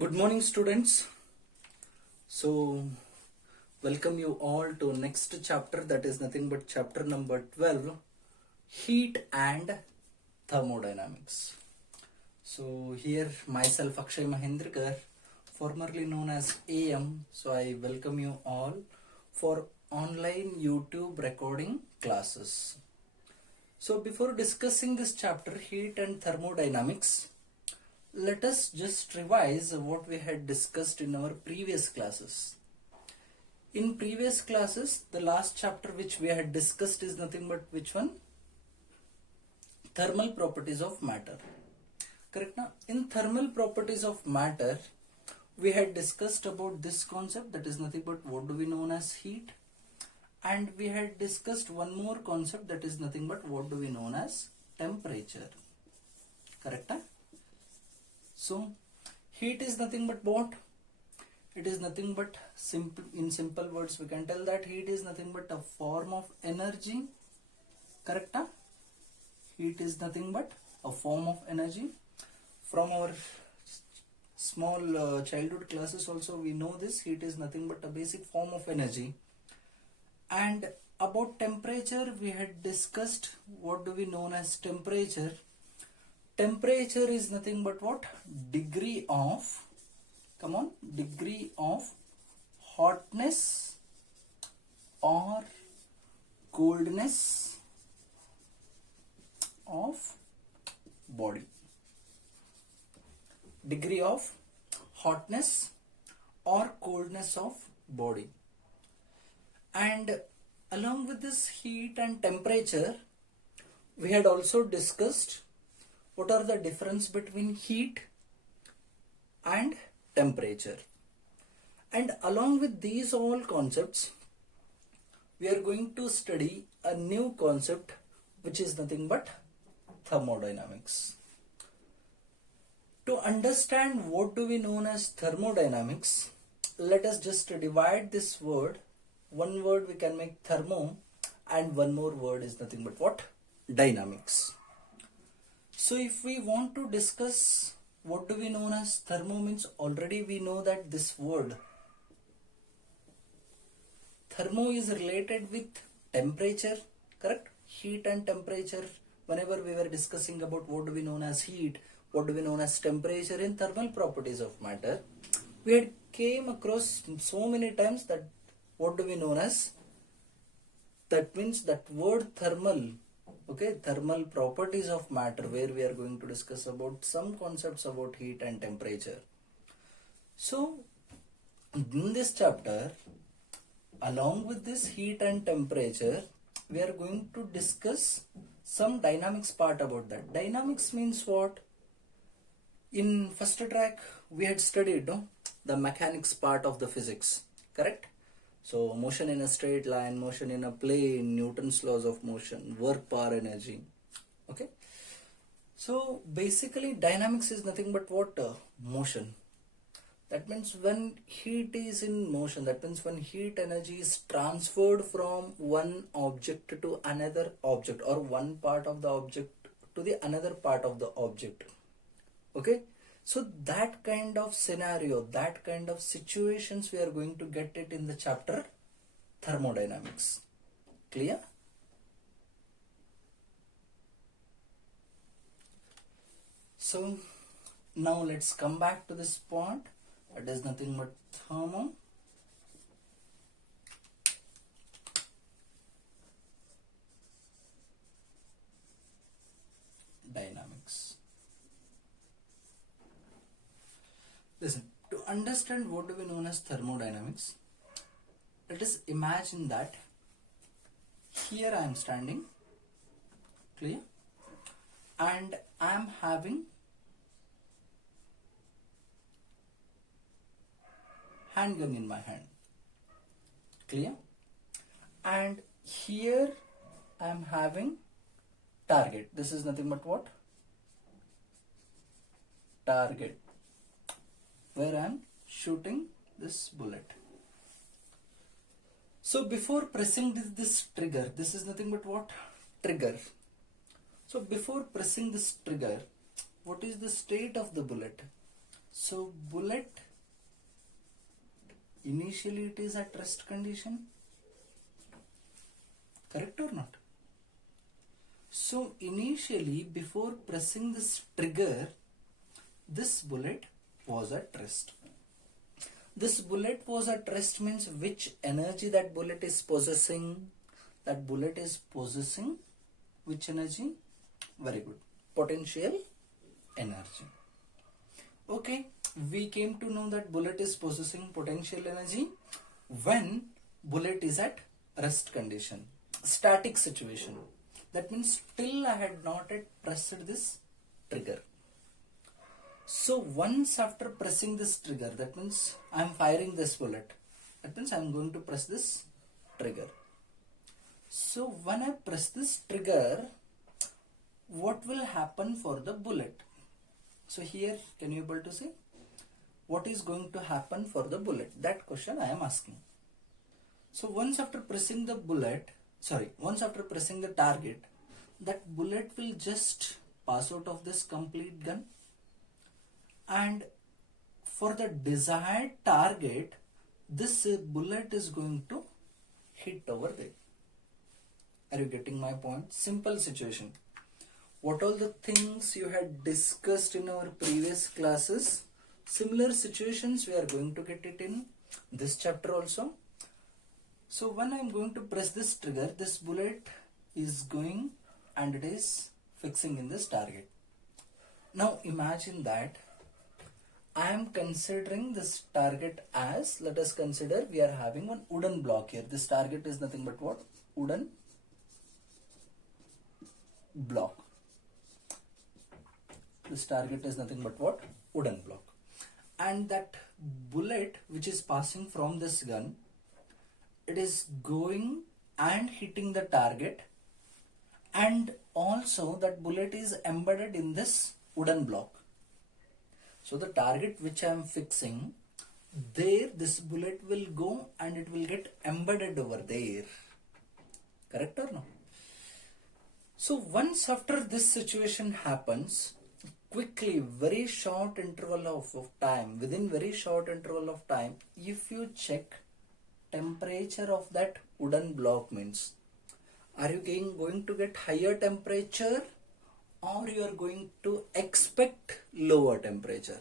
Good morning, students. So, welcome you all to next chapter, that is nothing but chapter number 12, Heat and Thermodynamics. So, here myself Akshay Mahendrikar, formerly known as AM. So, I welcome you all for online YouTube recording classes. So, before discussing this chapter, Heat and Thermodynamics, let us just revise what we had discussed in our previous classes. In previous classes, the last chapter which we had discussed is nothing but which one? Thermal properties of matter. Correct now? In thermal properties of matter, we had discussed about this concept, that is nothing but what do we know as heat, and we had discussed one more concept, that is nothing but what do we know as temperature. Correct? So, heat is nothing but what? It is nothing but in simple words we can tell that heat is nothing but a form of energy. Correct? Heat is nothing but a form of energy. From our small childhood classes also we know this, heat is nothing but a basic form of energy. And about temperature we had discussed what do we know as temperature. Temperature is nothing but what? Degree of, degree of hotness or coldness of body. Degree of hotness or coldness of body. And along with this heat and temperature, we had also discussed what are the difference between heat and temperature. And along with these all concepts, we are going to study a new concept which is nothing but thermodynamics. To understand what do we know as thermodynamics, let us just divide this word. One word we can make thermo and one more word is nothing but what? Dynamics. So if we want to discuss what do we know as thermo means, already we know that this word thermo is related with temperature, correct? Heat and temperature. Whenever we were discussing about what do we know as heat, what do we know as temperature in thermal properties of matter, we had came across so many times that what do we know as, that means that word thermal. Okay, thermal properties of matter, where we are going to discuss about some concepts about heat and temperature. So, in this chapter, along with this heat and temperature, we are going to discuss some dynamics part about that. Dynamics means what? In first track, we had studied the mechanics part of the physics, correct? So, motion in a straight line, motion in a plane, Newton's laws of motion, work, power, energy. Okay. So, basically dynamics is nothing but what? Motion. That means when heat is in motion, that means when heat energy is transferred from one object to another object, or one part of the object to the another part of the object. Okay. So that kind of scenario, that kind of situations we are going to get it in the chapter thermodynamics. Clear? So now let's come back to this point. It is nothing but thermodynamics. Listen, to understand what do we know as thermodynamics, let us imagine that here I am standing, clear, and I am having handgun in my hand, clear, and here I am having target. This is nothing but what? Target, where I am shooting this bullet. So before pressing this trigger, this is nothing but what? Trigger. So before pressing this trigger, what is the state of the bullet? So bullet, initially it is at rest condition, correct or not? So initially, before pressing this trigger, this bullet was at rest. This bullet was at rest means which energy that bullet is possessing? That bullet is possessing which energy? Very good. Potential energy. Okay, we came to know that bullet is possessing potential energy when bullet is at rest condition, static situation. That means still I had not yet pressed this trigger. So once after pressing this trigger, that means I am firing this bullet. That means I am going to press this trigger. So when I press this trigger, what will happen for the bullet? So here, can you able to see what is going to happen for the bullet? That question I am asking. So once after pressing the target, that bullet will just pass out of this complete gun, and for the desired target, this bullet is going to hit over there. Are you getting my point? Simple situation. What all the things you had discussed in our previous classes, similar situations we are going to get it in this chapter also. So when I am going to press this trigger, this bullet is going and it is fixing in this target. Now imagine that I am considering this target as, let us consider we are having one wooden block here. This target is nothing but what? Wooden block. This target is nothing but what? Wooden block. And that bullet which is passing from this gun, it is going and hitting the target, and also that bullet is embedded in this wooden block. So the target which I am fixing, there this bullet will go and it will get embedded over there. Correct or no? So once after this situation happens, quickly, very short interval of time, within very short interval of time, if you check temperature of that wooden block means, are you going to get higher temperature or you are going to expect lower temperature?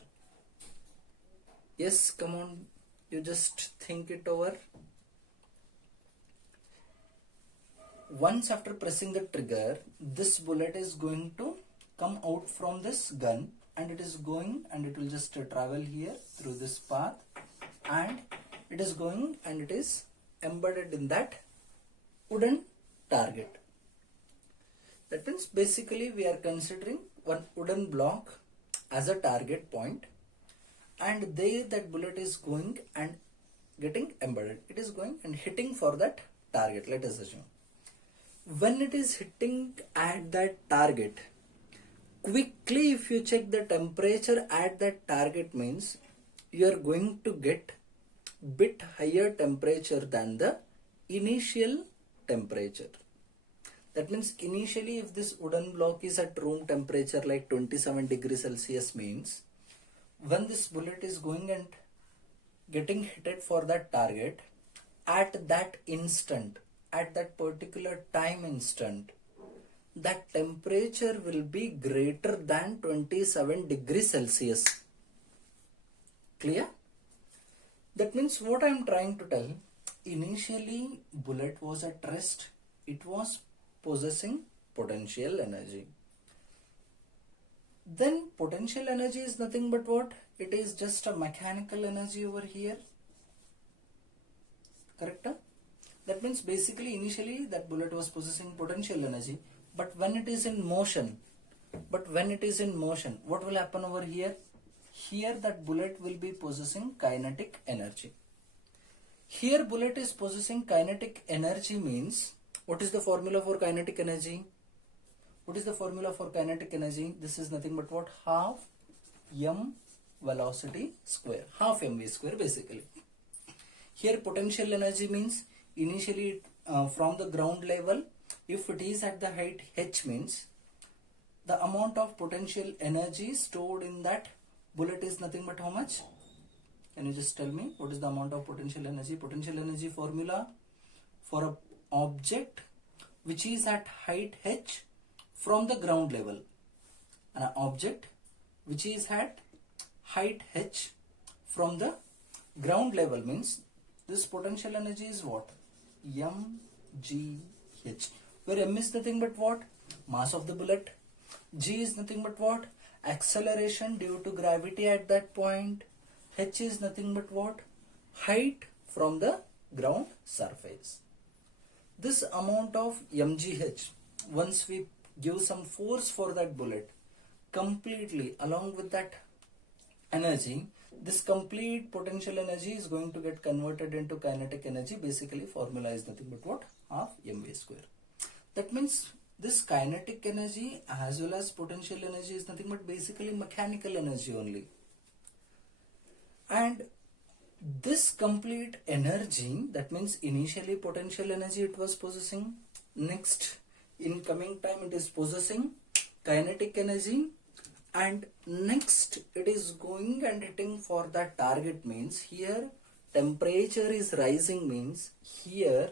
Yes, come on, you just think it over. Once after pressing the trigger, this bullet is going to come out from this gun and it is going and it will just travel here through this path, and it is going and it is embedded in that wooden target. That means basically we are considering one wooden block as a target point, and there that bullet is going and getting embedded. It is going and hitting for that target, let us assume. When it is hitting at that target, quickly if you check the temperature at that target means you are going to get bit higher temperature than the initial temperature. That means initially if this wooden block is at room temperature like 27 degrees Celsius means, when this bullet is going and getting hit for that target, at that instant, at that particular time instant, that temperature will be greater than 27 degrees Celsius. Clear? That means what I am trying to tell, initially bullet was at rest, it was possessing potential energy. Then potential energy is nothing but what? It is just a mechanical energy over here. Correct? That means basically initially that bullet was possessing potential energy, but when it is in motion, what will happen over here? Here that bullet will be possessing kinetic energy. Here bullet is possessing kinetic energy means, what is the formula for kinetic energy? What is the formula for kinetic energy? This is nothing but what? Half m velocity square, half mv square basically. Here potential energy means initially from the ground level, if it is at the height h means the amount of potential energy stored in that Bullet is nothing but how much? Can you just tell me what is the amount of potential energy? Potential energy formula for an object which is at height h from the ground level. An object which is at height h from the ground level means this potential energy is what? mgh, where m is nothing but what? Mass of the bullet. G is nothing but what? Acceleration due to gravity at that point. H is nothing but what? Height from the ground surface. This amount of mgh, once we give some force for that bullet, completely along with that energy, this complete potential energy is going to get converted into kinetic energy. Basically formula is nothing but what? Half mv square. That means this kinetic energy as well as potential energy is nothing but basically mechanical energy only. And this complete energy, that means initially potential energy it was possessing, next in coming time it is possessing kinetic energy, and next it is going and hitting for that target means here temperature is rising means here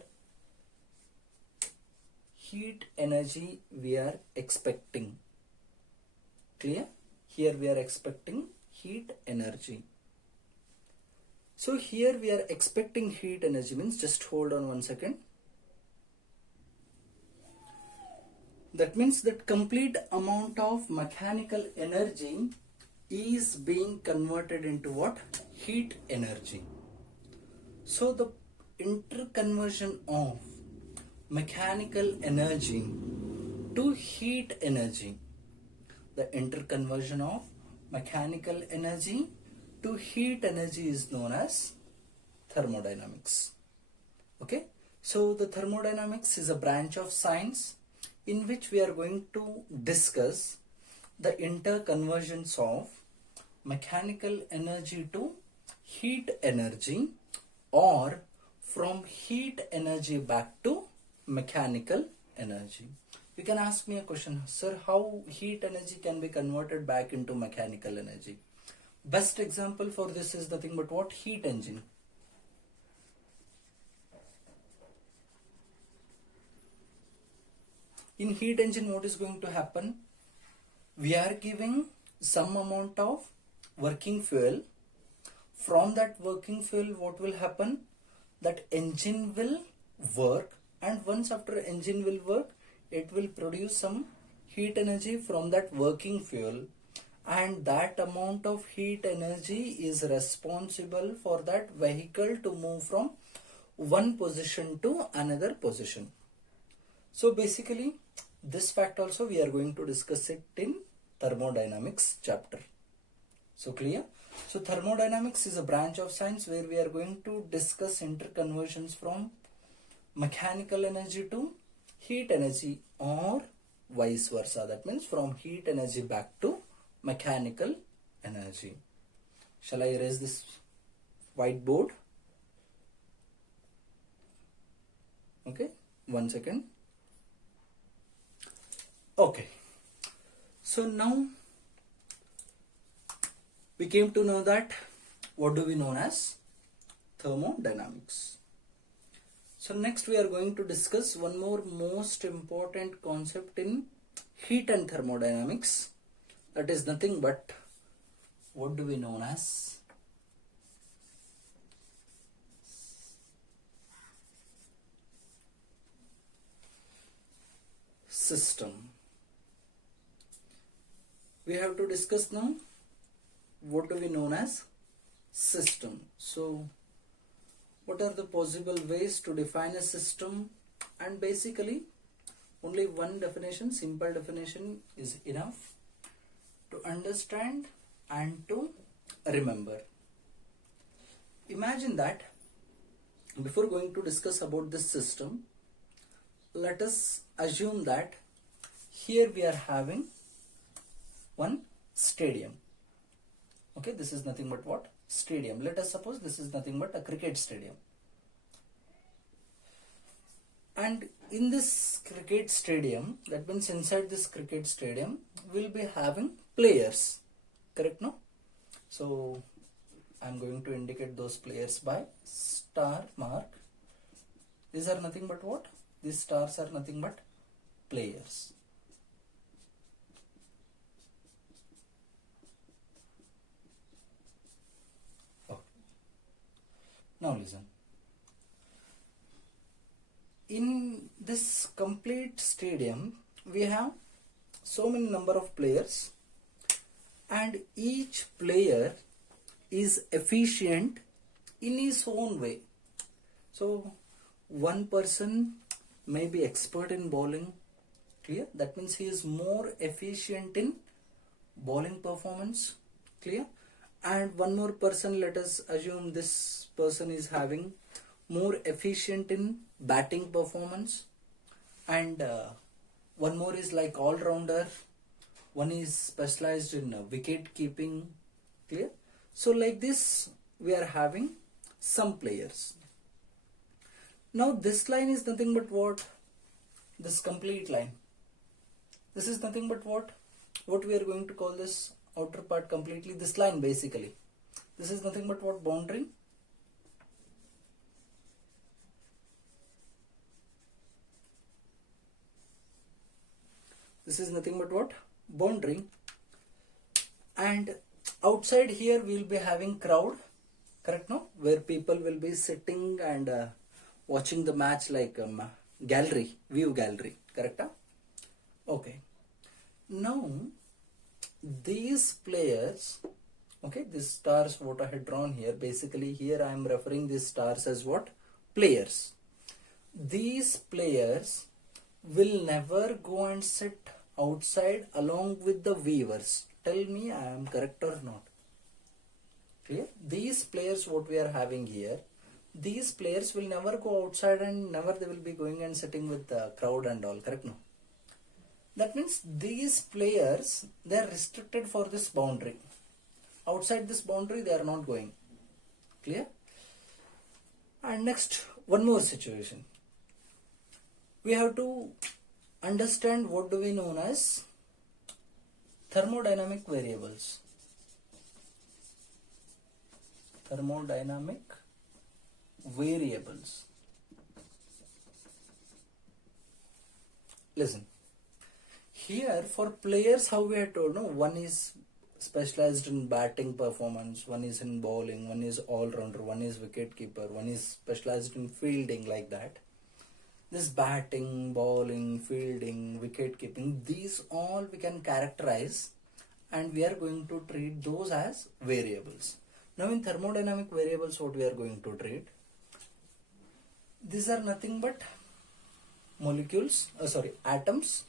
heat energy we are expecting. Clear? Here we are expecting heat energy. So here we are expecting heat energy means, just hold on one second. That means that complete amount of mechanical energy is being converted into what? Heat energy. So the interconversion of mechanical energy to heat energy, the interconversion of mechanical energy to heat energy is known as thermodynamics. Okay, so the thermodynamics is a branch of science in which we are going to discuss the interconversions of mechanical energy to heat energy, or from heat energy back to mechanical energy. You can ask me a question, sir, how heat energy can be converted back into mechanical energy? Best example for this is nothing but what? Heat engine. In heat engine, what is going to happen? We are giving some amount of working fuel. From that working fuel, what will happen? That engine will work, and once after engine will work, it will produce some heat energy from that working fuel, and that amount of heat energy is responsible for that vehicle to move from one position to another position. So basically this fact also we are going to discuss it in thermodynamics chapter. So clear? So thermodynamics is a branch of science where we are going to discuss interconversions from mechanical energy to heat energy, or vice versa. That means from heat energy back to mechanical energy. Shall I erase this whiteboard? Okay, one second. Okay, so now we came to know that what do we know as thermodynamics. So next we are going to discuss one more most important concept in heat and thermodynamics. That is nothing but what do we know as system. We have to discuss now what do we know as system. So what are the possible ways to define a system? And basically only one definition, simple definition is enough to understand and to remember. Imagine that before going to discuss about this system, let us assume that here we are having one stadium. Okay, this is nothing but what? Stadium. Let us suppose this is nothing but a cricket stadium. And in this cricket stadium, that means inside this cricket stadium, we'll be having players. Correct, no? So I'm going to indicate those players by star mark. These are nothing but what? These stars are nothing but players. Oh. Now listen. In this complete stadium, we have so many number of players, and each player is efficient in his own way. So one person may be expert in bowling, clear? That means he is more efficient in bowling performance, clear? And one more person, let us assume this person is having more efficient in batting performance, and one more is like all-rounder, one is specialized in wicket keeping, clear? So like this we are having some players. Now this line is nothing but what? This complete line. This is nothing but what? What we are going to call this outer part completely? This line basically. This is nothing but what? Boundary. This is nothing but what? Boundary. And outside here we will be having crowd, correct, no? Where people will be sitting and watching the match, like gallery, view gallery, correct? Okay. Now these players, okay, these stars what I had drawn here, basically here I am referring these stars as what? Players. These players will never go and sit outside along with the viewers. Tell me I am correct or not. Clear? These players what we are having here, these players will never go outside and never they will be going and sitting with the crowd and all, correct? No. That means these players, they are restricted for this boundary. Outside this boundary they are not going. Clear? And next, one more situation. We have to understand what do we know as thermodynamic variables. Thermodynamic variables. Listen. Here for players, how we are told, no, one is specialized in batting performance, one is in bowling, one is all-rounder, one is wicket keeper, one is specialized in fielding, like that. This batting, bowling, fielding, wicket keeping, these all we can characterize, and we are going to treat those as variables. Now in thermodynamic variables, what we are going to treat? These are nothing but molecules, atoms,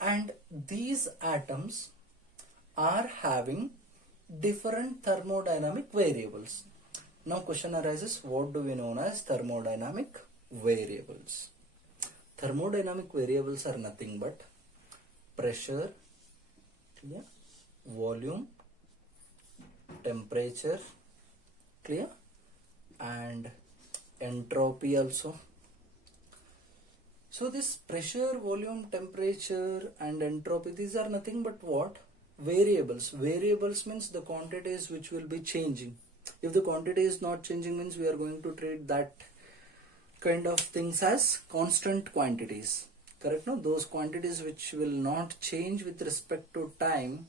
and these atoms are having different thermodynamic variables. Now question arises, what do we know as thermodynamic variables? Thermodynamic variables are nothing but pressure, clear, volume, temperature, clear, and entropy also. So this pressure, volume, temperature and entropy, these are nothing but what? Variables. Variables means the quantities which will be changing. If the quantity is not changing, means we are going to treat that kind of things as constant quantities. Correct? No? Those quantities which will not change with respect to time,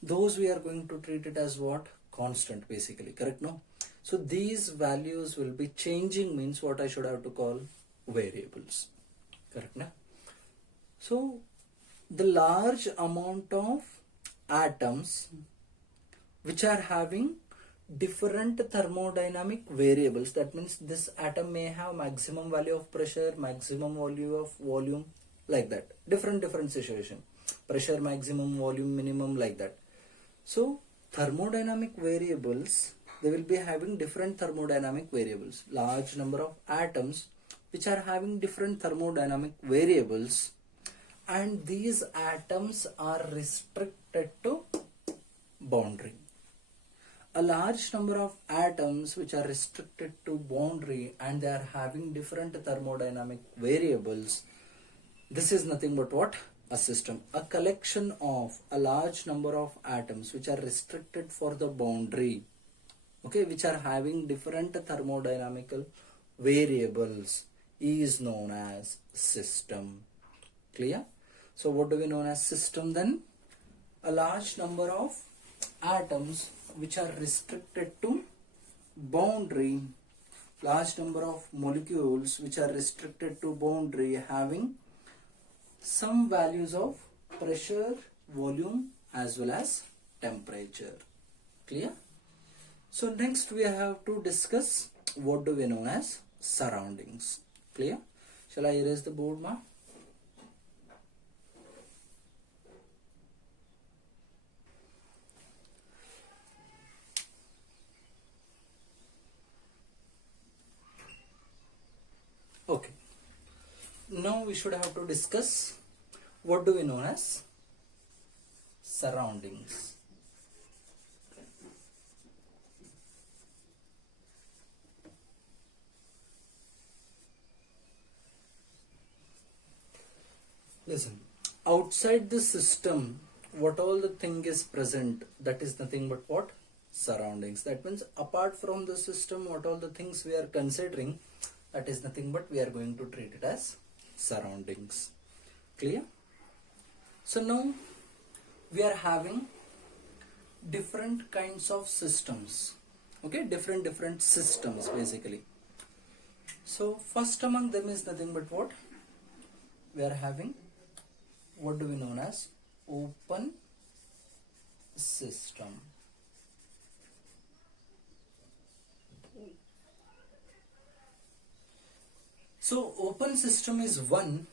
those we are going to treat it as what? Constant basically. Correct? No? So these values will be changing, means what I should have to call? Variables. Correct? No? So the large amount of atoms which are having different thermodynamic variables, that means this atom may have maximum value of pressure, maximum value of volume, like that. Different situation. Pressure maximum, volume minimum, like that. So thermodynamic variables, they will be having different thermodynamic variables. Large number of atoms which are having different thermodynamic variables, and these atoms are restricted to boundary. A large number of atoms which are restricted to boundary and they are having different thermodynamic variables, this is nothing but what? a system, a collection of a large number of atoms which are restricted for the boundary, okay, which are having different thermodynamical variables, is known as system. Clear? So what do we know as system then? A large number of atoms which are restricted to boundary, large number of molecules which are restricted to boundary, having some values of pressure, volume as well as temperature. Clear? So next we have to discuss what do we know as surroundings. Clear? Shall I erase the board, ma? Okay. Now we should have to discuss what do we know as surroundings. Listen, outside the system, what all the thing is present, that is nothing but what? Surroundings. That means apart from the system, what all the things we are considering, that is nothing but we are going to treat it as surroundings. Clear? So now we are having different kinds of systems. Okay, different systems basically. So first among them is nothing but what? We are having what do we know as open system. So open system is one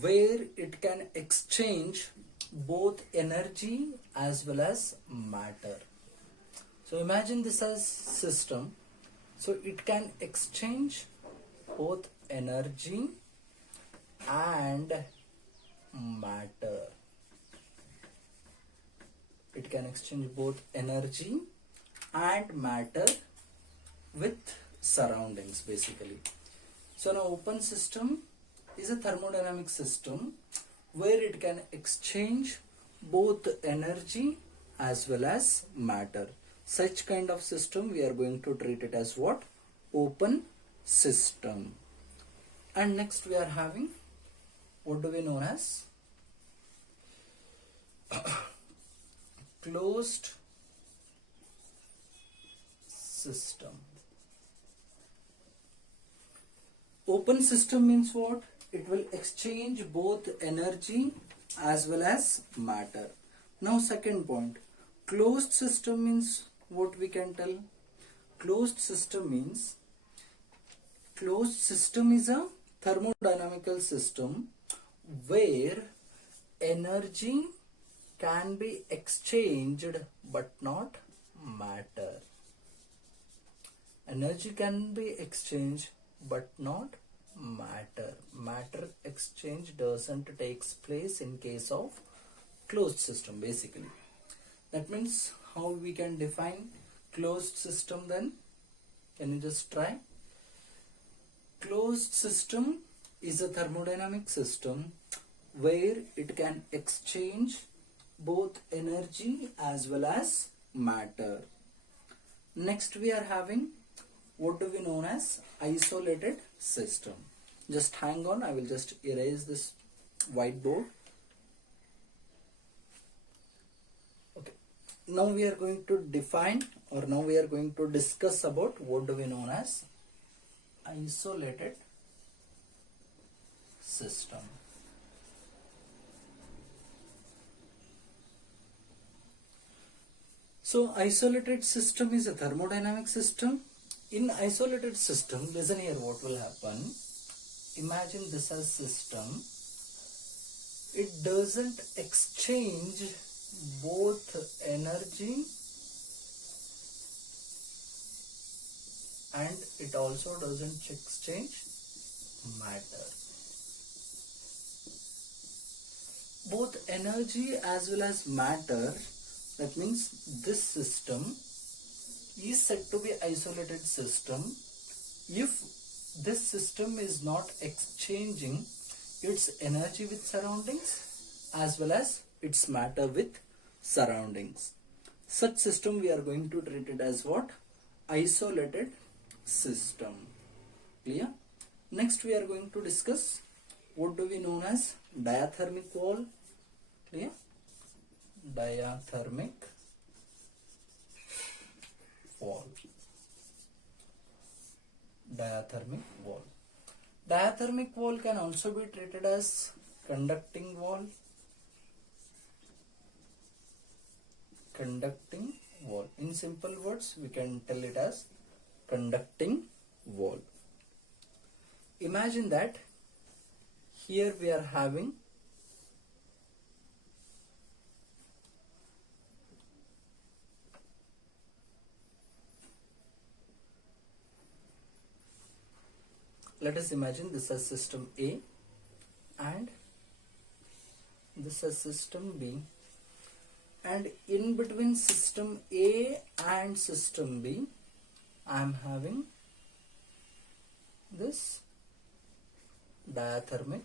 where it can exchange both energy as well as matter. So imagine this as system. So it can exchange both energy and matter. It can exchange both energy and matter with surroundings basically. So an open system is a thermodynamic system where it can exchange both energy as well as matter. Such kind of system we are going to treat it as what? Open system. And next we are having what do we know as closed system. Open system means what? It will exchange both energy as well as matter. Now second point, closed system means what we can tell? Closed system means closed system is a thermodynamical system where energy can be exchanged but not matter. Energy can be exchanged but not matter. Matter exchange doesn't takes place in case of closed system basically. That means how we can define closed system then? Can you just try? Closed system is a thermodynamic system where it can exchange both energy as well as matter. Next we are having what do we know as isolated system. Just hang on, I will just erase this whiteboard. Okay. Now we are going to define or now we are going to discuss about what do we know as isolated system. So isolated system is a thermodynamic system. In isolated system, listen here what will happen. Imagine this as system. It doesn't exchange both energy and it also doesn't exchange matter. Both energy as well as matter, that means this system is said to be isolated system if this system is not exchanging its energy with surroundings as well as its matter with surroundings. Such system we are going to treat it as what? Isolated system. Clear? Next we are going to discuss what do we know as diathermic wall. Clear? Diathermic wall. Diathermic wall. Diathermic wall can also be treated as conducting wall. Conducting wall. In simple words, we can tell it as conducting wall. Imagine that here we are having let us imagine this as system A and this as system B, and in between system A and system B I am having this diathermic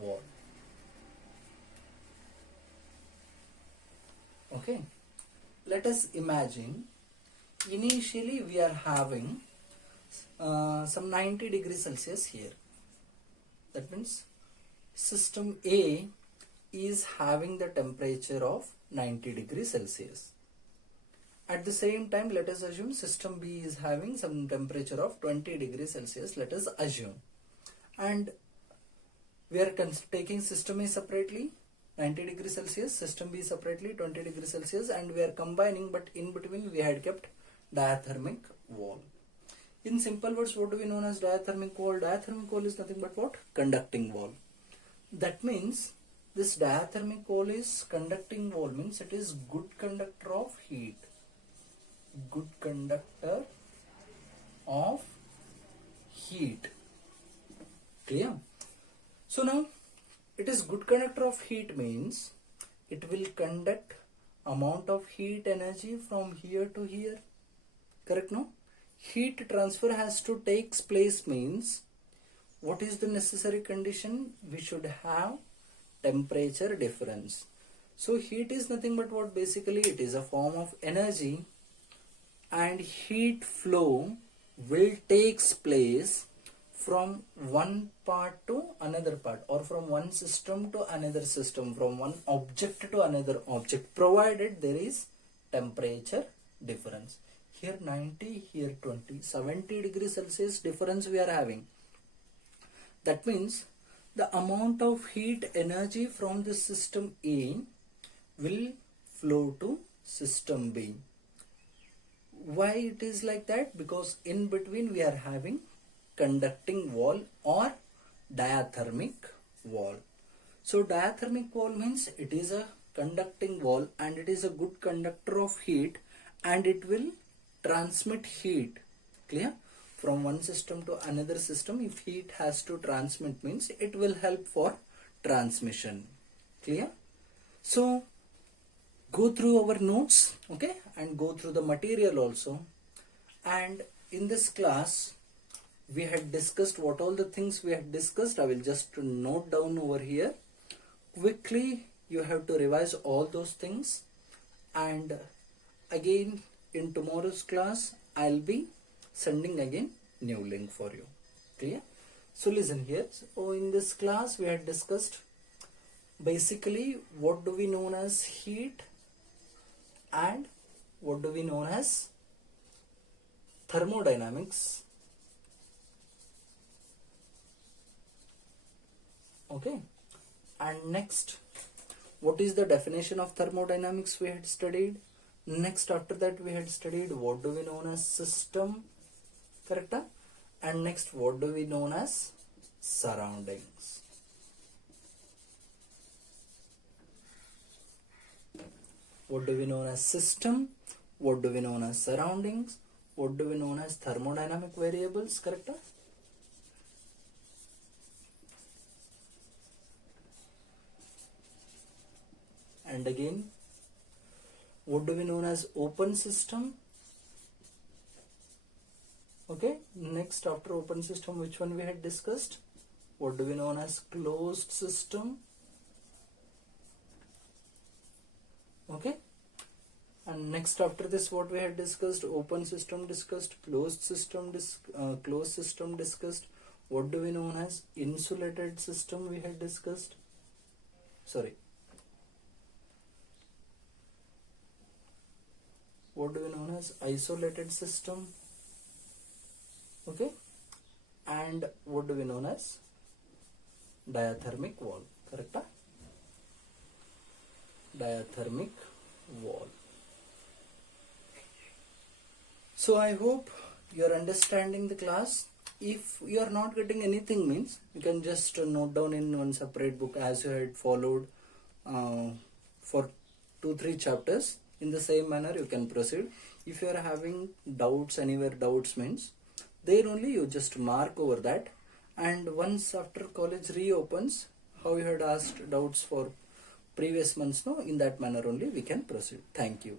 wall. Okay, let us imagine initially we are having some 90 degrees Celsius here. That means system A is having the temperature of 90 degrees Celsius. At the same time, let us assume system B is having some temperature of 20 degrees Celsius, let us assume. And we are taking system A separately, 90 degrees Celsius, system B separately, 20 degrees Celsius, and we are combining, but in between we had kept diathermic wall. In simple words, what do we know as diathermic wall? Diathermic wall is nothing but what? Conducting wall. That means this diathermic wall is conducting wall, means it is good conductor of heat. Good conductor of heat. Clear? So now it is good conductor of heat means it will conduct amount of heat energy from here to here. Correct, no? Heat transfer has to take place means what is the necessary condition? We should have temperature difference. So heat is nothing but what? Basically it is a form of energy, and heat flow will takes place from one part to another part, or from one system to another system, from one object to another object, provided there is temperature difference. Here 90, here 20, 70 degrees Celsius difference we are having. That means the amount of heat energy from the system A will flow to system B. Why it is like that? Because in between we are having conducting wall or diathermic wall. So diathermic wall means it is a conducting wall and it is a good conductor of heat, and it will transmit heat. Clear? From one system to another system, if heat has to transmit means it will help for transmission. Clear? So go through our notes, okay, and go through the material also. And in this class we had discussed what all the things we had discussed. I will just note down over here. Quickly you have to revise all those things, and again in tomorrow's class I'll be sending again new link for you. Clear? So listen here. So in this class we had discussed basically what do we know as heat and what do we know as thermodynamics. Okay, and next what is the definition of thermodynamics we had studied. Next after that we had studied what do we know as system, correct? And next what do we know as surroundings. What do we know as system, what do we know as surroundings, what do we know as thermodynamic variables, correct? And again what do we know as open system. Okay, next after open system which one we had discussed? what do we know as closed system. Okay, and next after this what we had discussed, open system discussed, closed system discussed. What do we know as insulated system we had discussed. What do we know as isolated system. Okay, and what do we know as diathermic wall, correct? Diathermic wall. So I hope you are understanding the class. If you are not getting anything, means you can just note down in one separate book as you had followed for 2-3 chapters. In the same manner you can proceed. If you are having doubts, anywhere doubts means, there only you just mark over that, and once after college reopens, how you had asked doubts for previous months, no, in that manner only we can proceed. Thank you.